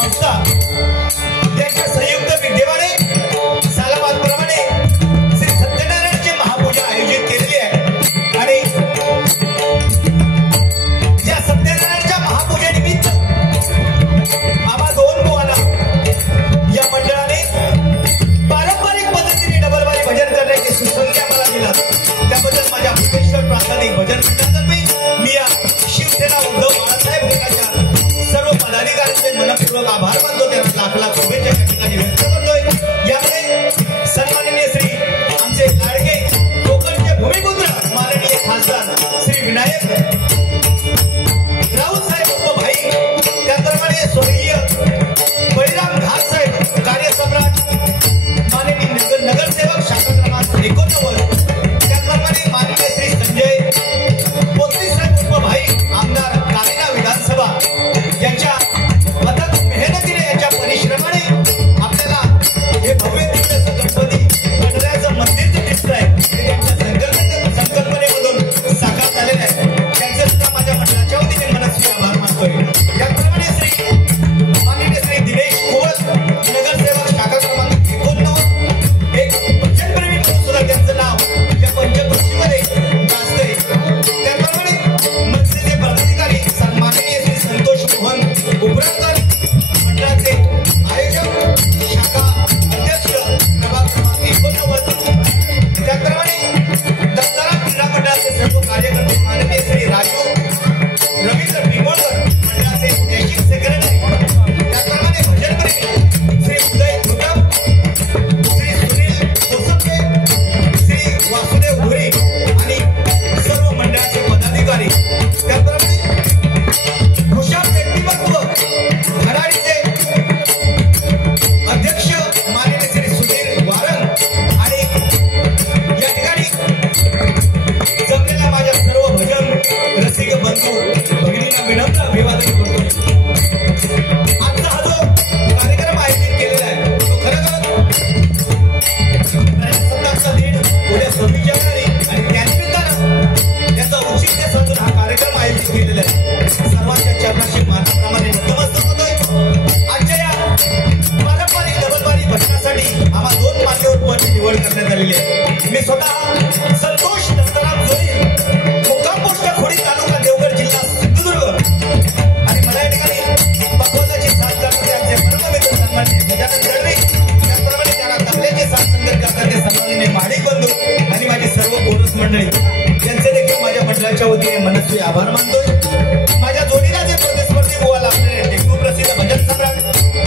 संस्था त्यांच्या संयुक्त विद्यमाने सालाबादप्रमाणे श्री सत्यनारायणाची महापूजा आयोजित केलेली आहे आणि या सत्यनारायणाच्या महापूजेनिमित्त आम्हा दोन बुवांना या मंडळाने पारंपरिक पद्धतीने डबलबारी भजन करण्याची सुसंधी आम्हाला दिला। त्याबद्दल माझ्या भूतेश्वर प्राथमिक भजन मंडळातर्फे मी या शिवसेना उद्धव बाळासाहेब गटाच्या सर्व पदाधिकाऱ्यांचे मनपूर्वक आभार मानतो। त्यांना लाख लाख शुभेच्छा या ठिकाणी व्यक्त करतोय। यामध्ये सन्माननीय श्री आमचे लाडके कोकणचे भूमिपुत्र माननीय खासदार श्री विनायक राऊत साहेब उर्फ भाई, त्याचप्रमाणे स्वर्गीय बळीराम घाट साहेब कार्यसम्राट माननीय नगरसेवक शाखा क्रमांक 89, त्याचप्रमाणे माननीय श्री संजय पोत्री साहेब उर्फ भाई आमदार कालिना विधानसभा यांच्या अथक मेहनतीने यांच्या परिश्रमाने आपल्याला हे भव्य दिव्य गणपती गणरायाचं मंदिर जे दिसत आहे ते त्यांच्या संकल्पनेमधून साकार झालेलं आहे। त्यांचे सुद्धा माझ्या मंडळाच्या वतीने मनस्वी आभार मानतोय। याप्रमाणे माननीय श्री दिनेश कुवत नगरसेवक शाखा क्रमांक 89 एक भजनप्रेमी म्हणून सुद्धा त्यांचं नाव या पंचक्रोशीमध्ये गाजतंय। त्याप्रमाणे मत्स्यचे पदाधिकारी माननीय श्री संतोष मोहन उब्रामकर मंडळाचे आयोजक शाखा अध्यक्ष प्रभाग क्रमांक 89, त्याप्रमाणे दत्तारा क्रीडा मंडळाचे सर्व कार्यकर्ते माननीय श्री राजू रवींद्र पिंगोळकर मंडळाचे नॅशनल सेक्रेटरी, त्याप्रमाणे भजनप्रेमी श्री उदय गुजम, श्री सुनील कोसंबे, श्री वासुदेव धुरे आणि सर्व मंडळाचे पदाधिकारी, त्याप्रमाणे खुशाल व्यक्तिमत्व धडाडीचे अध्यक्ष माननीय श्री सुधीर वारंग आणि या ठिकाणी जमलेल्या माझ्या सर्व भजन रसिक बंधू भगिनींना विनम्र अभिवादन करतो। आजचा हा जो कार्यक्रम आयोजित केलेला आहे तो खरंच प्रजासत्ताकचा दिन उद्या 26 जानेवारी आणि त्यानिमित्तानं त्याचा औचित्य साधून हा कार्यक्रम आयोजित केलेला आहे। सर्वांच्या चरणाशी मानाप्रमाणे नतमस्तक होतोय। आजच्या या पारंपरिक डबलबारी भजनासाठी आम्हा दोन मान्यवर बुवांची निवड करण्यात आलेली आहे। मी स्वतः संतोष दत्तराम जोई, मुक्काम पोस्ट खोडी, तालुका देवगड, जिल्हा सिंधुदुर्ग आणि मला या ठिकाणी पखवाजाची साथ करणारे आमचे परममित्र सन्माननीय गजानन दळवी, त्याचप्रमाणे त्याला तबल्याचे साथ संगत करणारे सन्माननीय माडिक बंधू आणि माझी सर्व कोरस मंडळी यांचे देखील माझ्या मंडळाच्या वतीने मनस्वी आभार मानतोय। माझ्या जोडीदाराचे प्रतिस्पर्धी बुवा लाभलेले ते सुप्रसिद्ध भजन सम्राट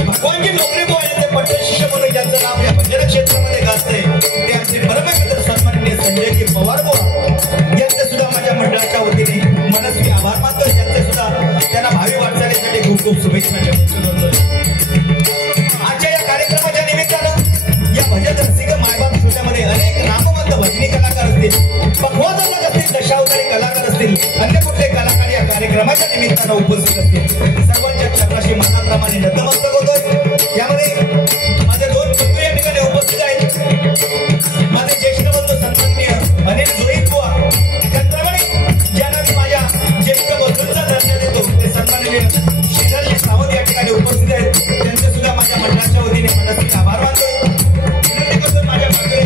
भगवानजी नोकरी बुवा यांचे पट्ट शिष्य म्हणून ज्यांचं नाव या भजन क्षेत्रामध्ये गाजतंय ते आमचे परममित्र सन्माननीय संजयजी पवार बुवा यांचे सुद्धा माझ्या मंडळाच्या वतीने मनस्वी आभार मानतोय। त्यांचे सुद्धा त्यांना भावी वाटचालीसाठी खूप खूप शुभेच्छा देतो। आजच्या या कार्यक्रमाच्या निमित्तानं या भजन रसिक मायबाप श्रोत्यामध्ये अनेक नामवंत भजनी कलाकार असतील, पखवाजक असतील, दशावतारी कलाकार असतील, अन्य कुठले कलाकार या कार्यक्रमाच्या निमित्तानं उपस्थित असतील। सर्वांच्या चरणाशी मानाप्रमाणे नतमस्तक होतोय। यामध्ये माझे दोन बंधू या ठिकाणी उपस्थित आहेत। माझे ज्येष्ठ बंधू सन्माननीय अनिल जोई बुवा, त्याचप्रमाणे ज्यांना मी माझ्या ज्येष्ठ बंधूंचा दर्जा देतो ते सन्माननीय श्रीधरजी सावंत या ठिकाणी उपस्थित आहेत। त्यांचे सुद्धा माझ्या मंडळाच्या वतीने मनस्वी आभार मानतोय। विनंती करतो माझ्या मागणी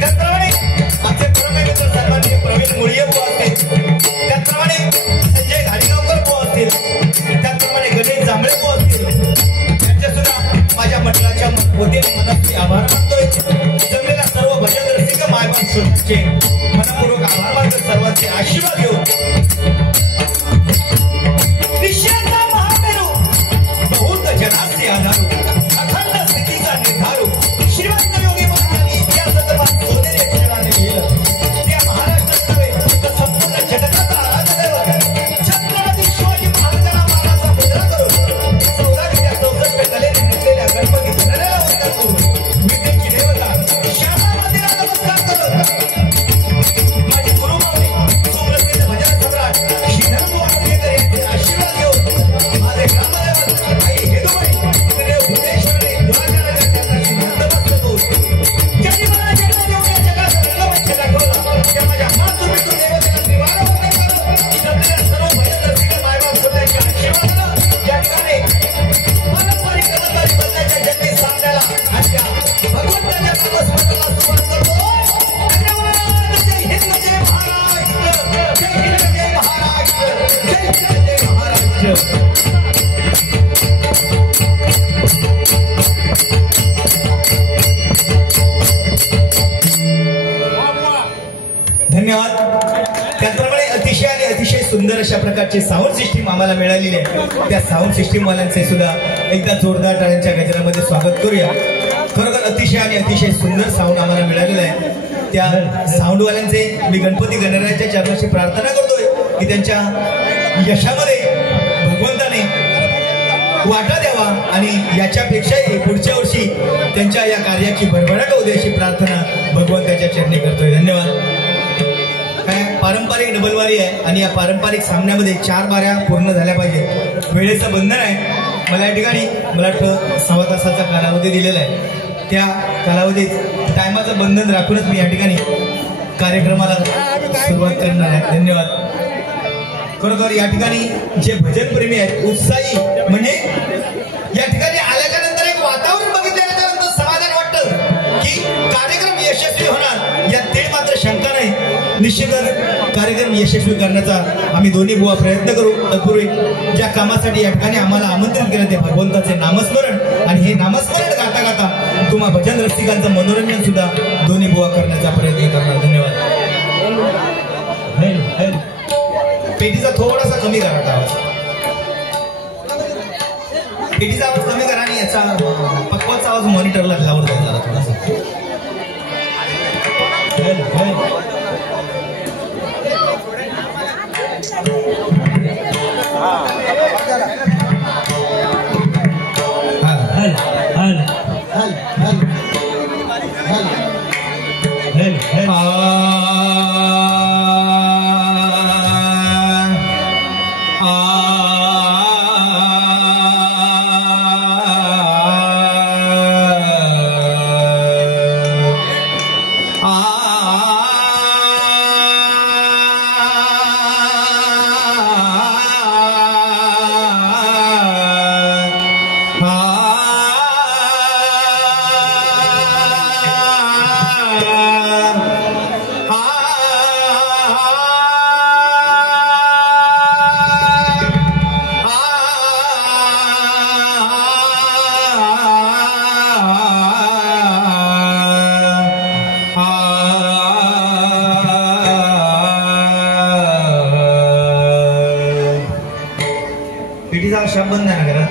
त्याचप्रमाणे आमचे परममित्र सन्माननीय प्रवीण मुळीये बुवा असतील, त्याचप्रमाणे संजय घाडीगावकर बुवा असतील, त्याचप्रमाणे गणेश जांभळे बुवा असतील, यांचे सुद्धा माझ्या मंडळाच्या वतीने मनस्वी आभार मानतोय। जमलेल्या सर्व भजन रसिक मायबाप श्रोत्यांचे मनपूर्वक आभार मानतो। सर्वांचे आशीर्वाद घेऊन विश्वाचा महामेरू बहुत जनाचे आधारू अखंड स्थितीचा निर्धारू श्रीमंत योगी महाराजांनी या संदर्भात सोनेरी अक्षराने लिहिलं। त्या महाराष्ट्रात नव्हे तर संपूर्ण जगताचा आराध्य छत्रपती शिवाजी महाराजांना मानाचा मुद्रा करून 1464 कलेने नटलेल्या गणपती गणरायाला वंदन करून विद्येची देवता शारदा मातेला नमस्कार करत माझी गुरुमाऊली सुप्रसिद्ध भजन सम्राट श्रीधर बुवा यांचे आशीर्वाद घेऊन माझे ग्रामदेवत आई हेदुबाई देव भूतेश्वरी द्वारकाच्या चरणाशी नतमस्तक होऊन ज्यांनी मला जन्मदेव या जगात रंगमंच दाखवला त्या माझ्या हात जोडून देवतेला निवारा वंदन करून जमलेल्या सर्व भजन रसिक मायबाप श्रोत्यांच्या आशीर्वादानं या ठिकाणी धन्यवाद. त्याचप्रमाणे अतिशय सुंदर अशा प्रकारचे साऊंड सिस्टीम आम्हाला मिळालेली आहे. त्या साऊंड सिस्टीम वाल्यांचे सुद्धा एकदा जोरदार टाळ्यांच्या गजरामध्ये स्वागत करूया. खरोखर अतिशय सुंदर साऊंड आम्हाला मिळालेलं आहे. त्या साऊंड वाल्यांचे मी गणपती गणरायाच्या चरणाशी प्रार्थना करतोय की त्यांच्या यशामध्ये भगवंताने वाटा द्यावा आणि याच्यापेक्षाही पुढच्या वर्षी त्यांच्या या कार्याची भरभराट होऊ दे अशी प्रार्थना भगवंताच्या चरणी करतोय. धन्यवाद. काय पारंपरिक डबलवारी आहे आणि या पारंपरिक सामन्यामध्ये 4 बाऱ्या पूर्ण झाल्या पाहिजे. वेळेचं बंधन आहे. मला या ठिकाणी मला वाटतं 1.25 तासाचा कालावधी दिलेला आहे. त्या कालावधीत टायमाचं बंधन राखूनच मी या ठिकाणी कार्यक्रमाला सुरुवात करणार आहे. धन्यवाद. खरोखर या ठिकाणी जे भजन प्रेमी आहेत उत्साही म्हणजे या ठिकाणी आल्याच्या नंतर एक वातावरण बघितल्याच्या नंतर समाधान वाटतं की कार्यक्रम यशस्वी होणार यात ते मात्र शंका नाही. निश्चितच कार्यक्रम यशस्वी करण्याचा आम्ही दोन्ही बुवा प्रयत्न करू. तत्पूर्वी ज्या कामासाठी या ठिकाणी आम्हाला आमंत्रित केलं ते भगवंताचे नामस्मरण आणि हे नामस्मरण गाता गाता तुम्हा भजन रसिकांचं मनोरंजन सुद्धा दोन्ही बुवा करण्याचा प्रयत्न करणार. धन्यवाद. पेटीचा थोडासा कमी करा आवाज. पेटीचा आवाज कमी करा आणि याचा पक्वाचा आवाज मॉनिटरला लावून द्यायचा थोडासा. शब्द बंद आहे ना करा.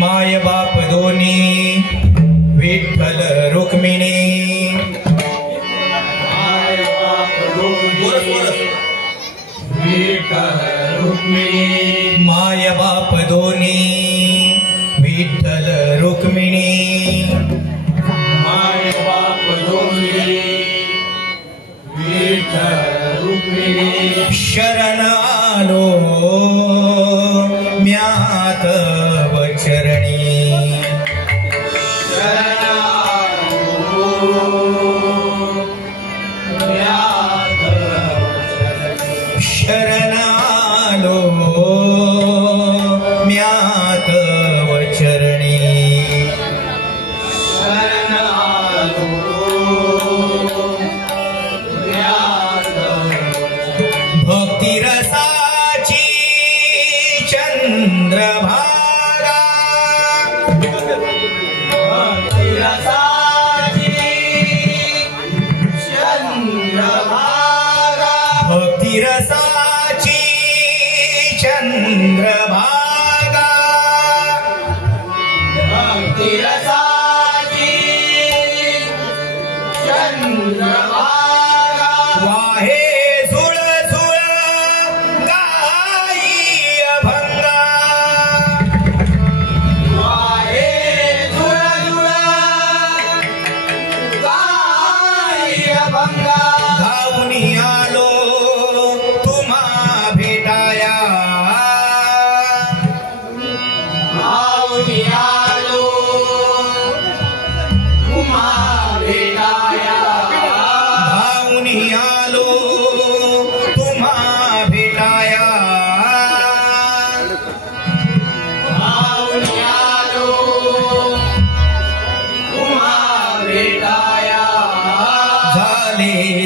माय बाप दोन्ही विठ्ठल रुक्मिणी. माय बाप दोन्ही विठ्ठल रुक्मिणी. माय बाप दोन्ही विठ्ठल रुक्मिणी. माय बाप दोन्ही विठ्ठल रुक्मिणी. शरण आलो म्यात वचन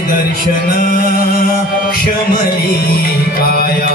दर्शन क्षमली काया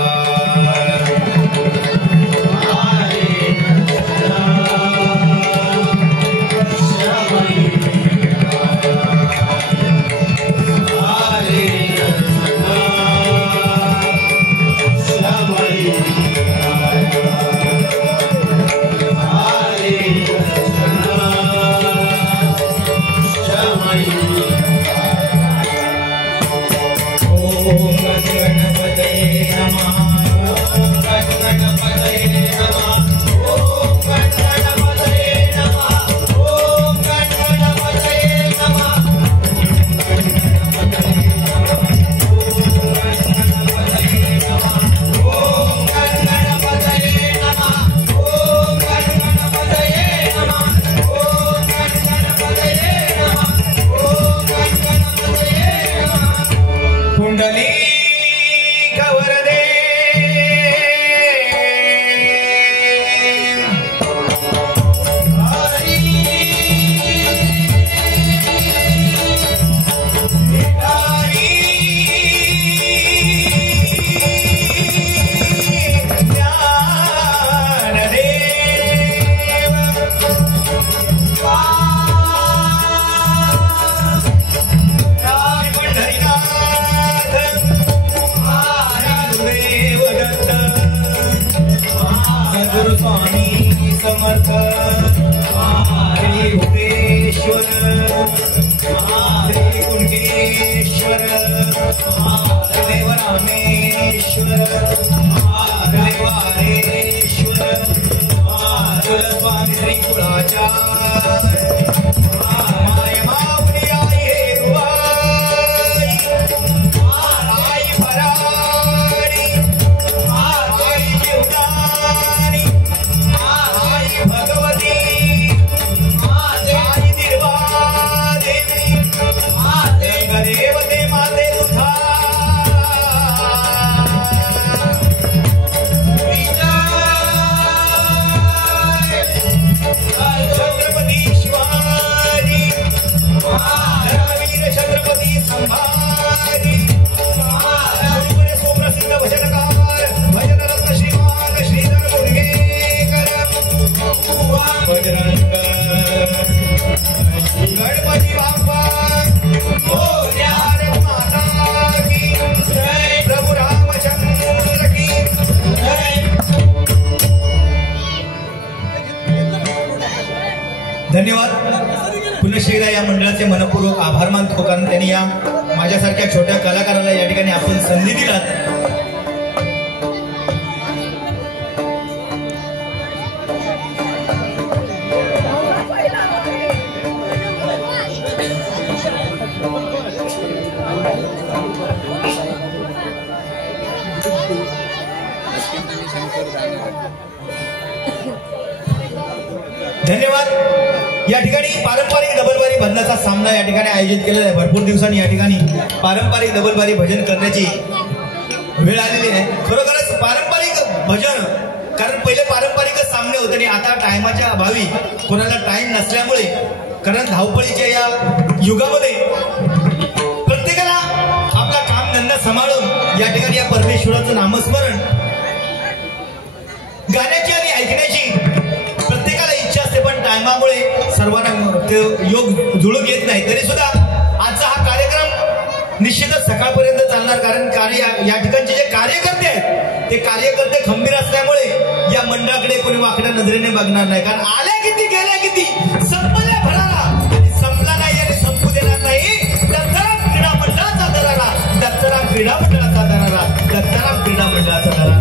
धन्यवाद. पुन्हा एकदा या मंडळाचे मनपूर्वक आभार मानतो, कारण त्यांनी या माझ्यासारख्या छोट्या कलाकाराला या ठिकाणी आपण संधी दिलात. धन्यवाद. या ठिकाणी पारंपरिक डबलबारी भजनाचा सामना या ठिकाणी आयोजित केलेला आहे. भरपूर दिवसांनी या ठिकाणी पारंपरिक डबलबारी भजन करण्याची वेळ आलेली आहे. खरोखरच पारंपरिक भजन, कारण पहिले पारंपरिकच सामने होते आणि आता टायमाच्या अभावी कोणाला टाइम नसल्यामुळे, कारण धावपळीच्या या युगामध्ये प्रत्येकाला आपला काम धंदा सांभाळून या ठिकाणी या परमेश्वराचं नामस्मरण गाण्याची आणि ऐकण्याची प्रत्येकाला इच्छा असते, पण टायमामुळे सर्वांना ते योग जुळून येत नाही. तरी सुद्धा आजचा हा कार्यक्रम निश्चितच सकाळपर्यंत चालणार, कारण या ठिकाणचे जे कार्यकर्ते आहेत ते कार्यकर्ते खंबीर असल्यामुळे या मंडळाकडे कोणी वाकड्या नजरेने बघणार नाही. कारण आल्या किती गेल्या किती, संपल्या भराला आणि संपला नाही आणि संपू देणार नाही. दत्ताराम क्रीडा मंडळाचा दरारा, दत्ताराम क्रीडा मंडळाचा दरारा, दत्ताराम क्रीडा मंडळाचा दरारा.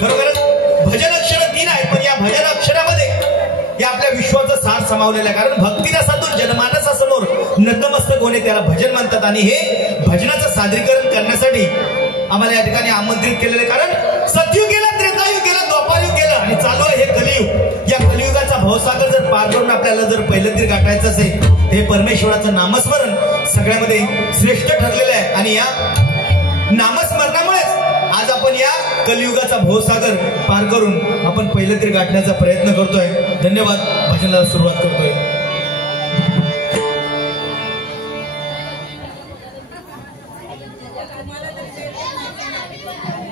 खरोखरच भजन अक्षर 3 आहेत, पण या भजन अक्षरामध्ये या आपल्या विश्वाचं सार समावलेलं आहे. कारण भक्तिरसातून जनमानसासमोर नतमस्तक होणे त्याला भजन म्हणतात, आणि हे भजनाचं सादरीकरण करण्यासाठी आम्हाला या ठिकाणी आमंत्रित केलेलं आहे. कारण सतयुग गेला, त्रेतायुग गेला, द्वापारयुग गेला आणि चालू आहे हे कलियुग. या कलियुग भवसागर जर पार करून आपल्याला जर पहिलं तीर गाठायचं असेल, हे परमेश्वराचं नामस्मरण सगळ्यामध्ये श्रेष्ठ ठरलेलं आहे. आणि या नामस्मरणामुळेच आज आपण या कलियुगाचा भवसागर पार करून आपण पहिलं तीर गाठण्याचा प्रयत्न करतोय. धन्यवाद. भजनाला सुरुवात करतोय.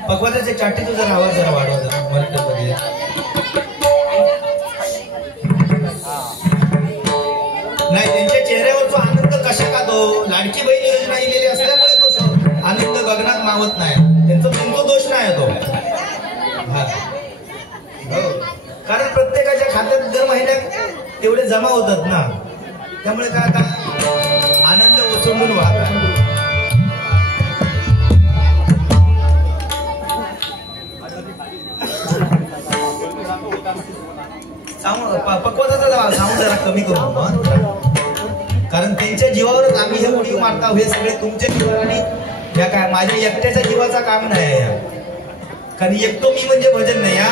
पकवानाचे चाटीचा जरा आवाज जरा वाढवा, जरा मॉनिटरमध्ये. नाही, त्यांच्या चेहऱ्यावर जो आनंद कशा का तो लाडकी बहीण योजना दिलेली असल्यामुळे तो आनंद गगनात मावत नाही. त्यांचा तुमचा दोष नाही तो. कारण प्रत्येकाच्या खात्यात दर महिन्यात तेवढे जमा होतात ना, त्यामुळे काय आता आनंद ओसंडून वाहतात. पक्वाचा साऊंड जरा कमी करू, कारण त्यांच्या जीवावरच आम्ही हे उडी मारता. हे सगळे तुमच्या जीवावर आणि या काय माझ्या एकट्याच्या जीवाचा काम नाही. कारण एकटो मी म्हणजे भजन नाही. या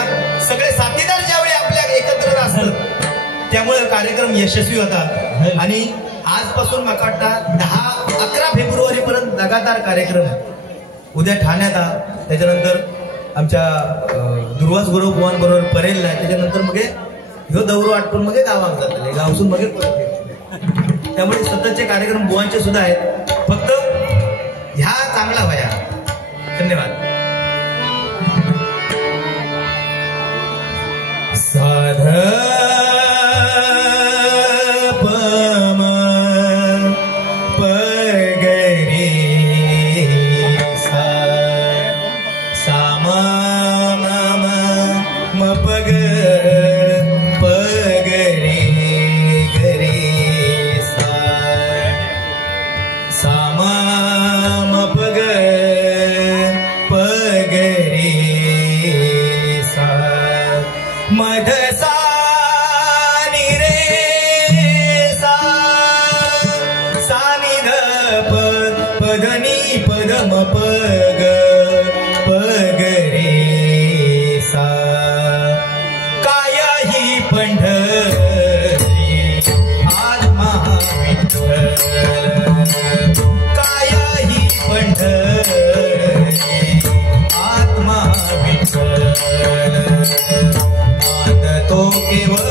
सगळे साथीदार ज्यावेळी आपल्या एकत्र असतात त्यामुळे कार्यक्रम यशस्वी होतात. आणि आजपासून मला वाटतं 10-11 फेब्रुवारी पर्यंत लगातार कार्यक्रम आहे. उद्या ठाण्यात, त्याच्यानंतर आमच्या दुर्वास गुरु बुवांबरोबर परेल आहे, त्याच्यानंतर मग ह्यो दौरो आटपून मग गावात जातले, गावसून मग परत. त्यामुळे सततचे कार्यक्रम बुवांचे सुद्धा आहेत. फक्त ह्या चांगला व्हाया. धन्यवाद. साध पम पगरे सामा म पग पग पगरे सा काया ही पंढरी आत्मा विठ्ठल, काया ही पंढरी आत्मा विठ्ठल. आनतो केवळ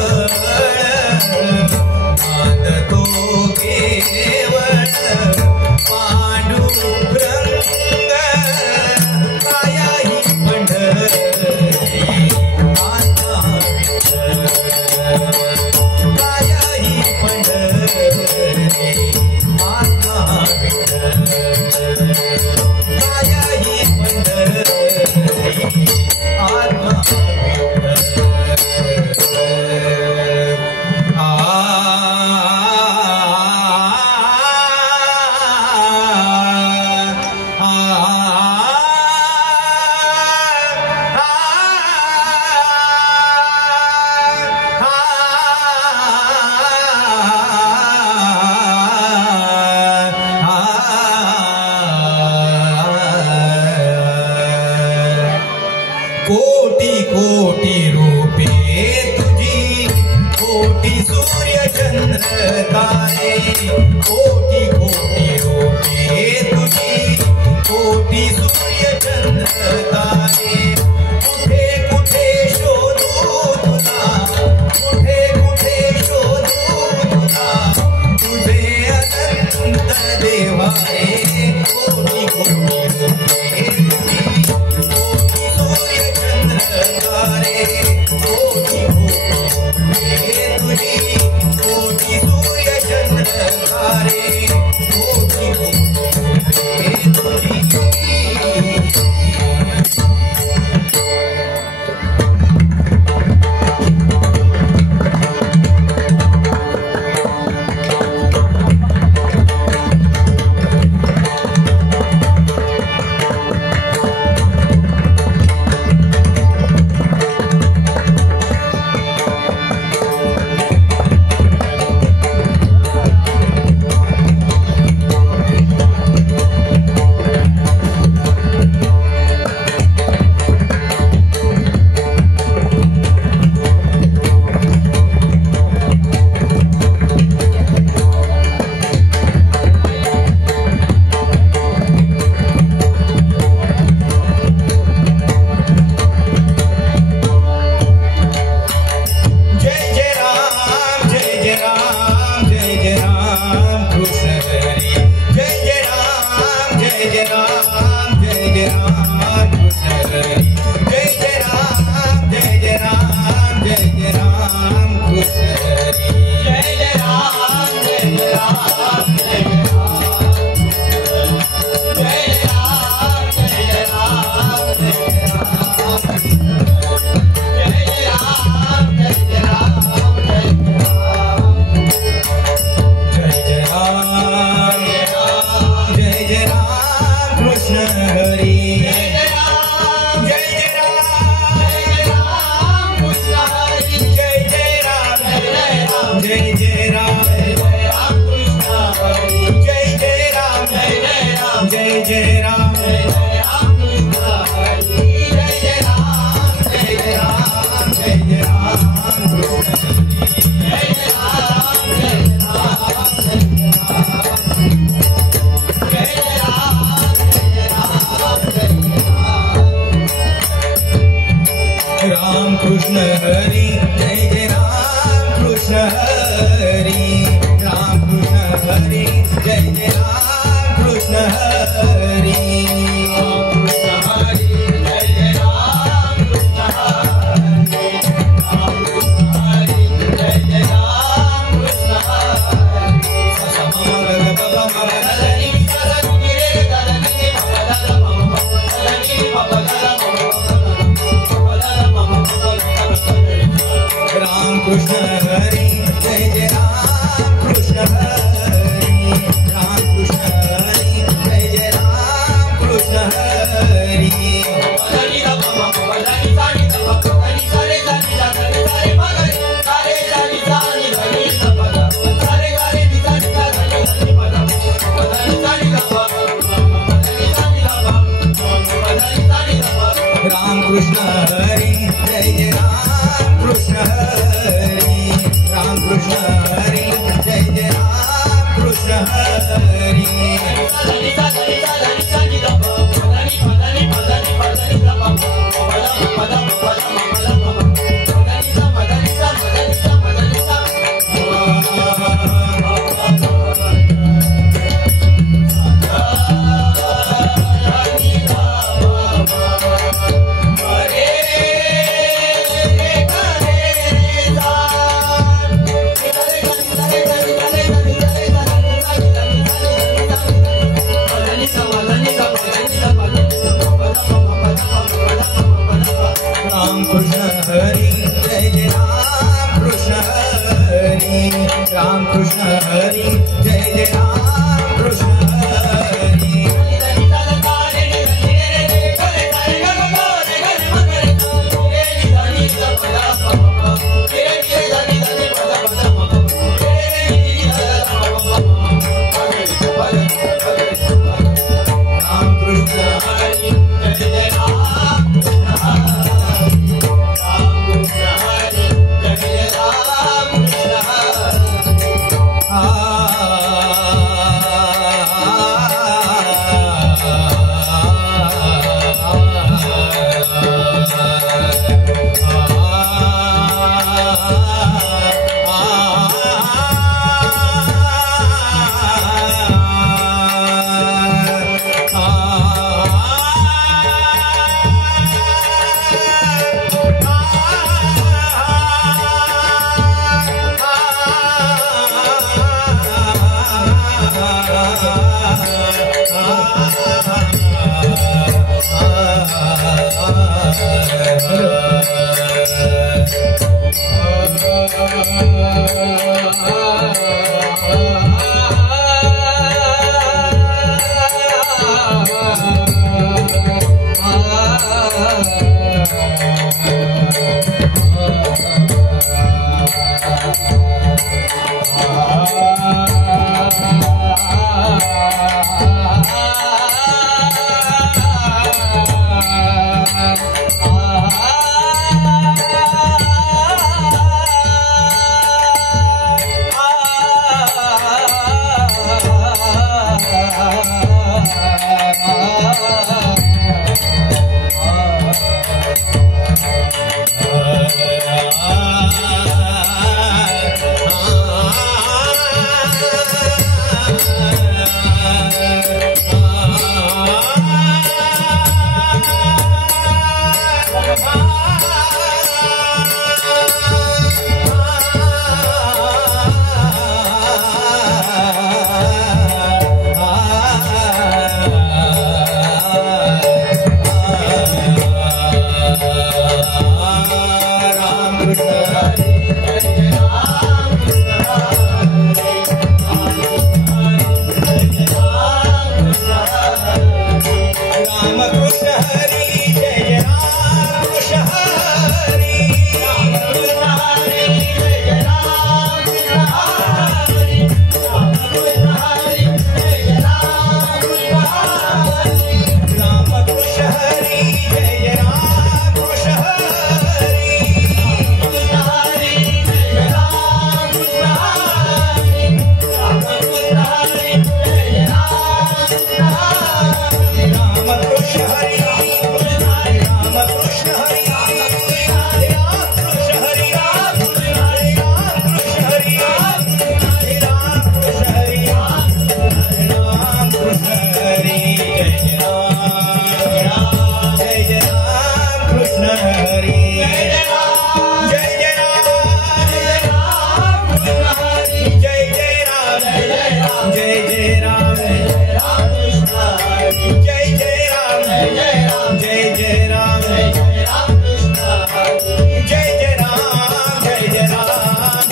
आनतो केवळ कोटी कोटी रूपे तुझी, कोटी सूर्य चंद्र तारे. कोटी कोटी रूपे तुझी, कोटी सूर्य चंद्र तारे. कुठे कुठे शोधू तुला, कुठे कुठे शोधू तुला, तुझे अनंत देवारे. कोटी कोटी रूपे तुझी, कोटी सूर्य तारे. कोटी कोटी तुझी, कोटी सूर्य चंद्र तारे. कोटी कोटी तुझी. हरी जय जय राम कृष्ण हरी राम कृष्ण हरी जय जय राम कृष्ण हरी राम कृष्ण हरी जय जय राम कृष्ण हरी राम कृष्ण हरी जय जय राम कृष्ण हरी राम कृष्ण हरी जय जय राम कृष्ण हरी राम कृष्ण हरी जय जय राम कृष्ण हरी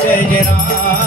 जय जय राम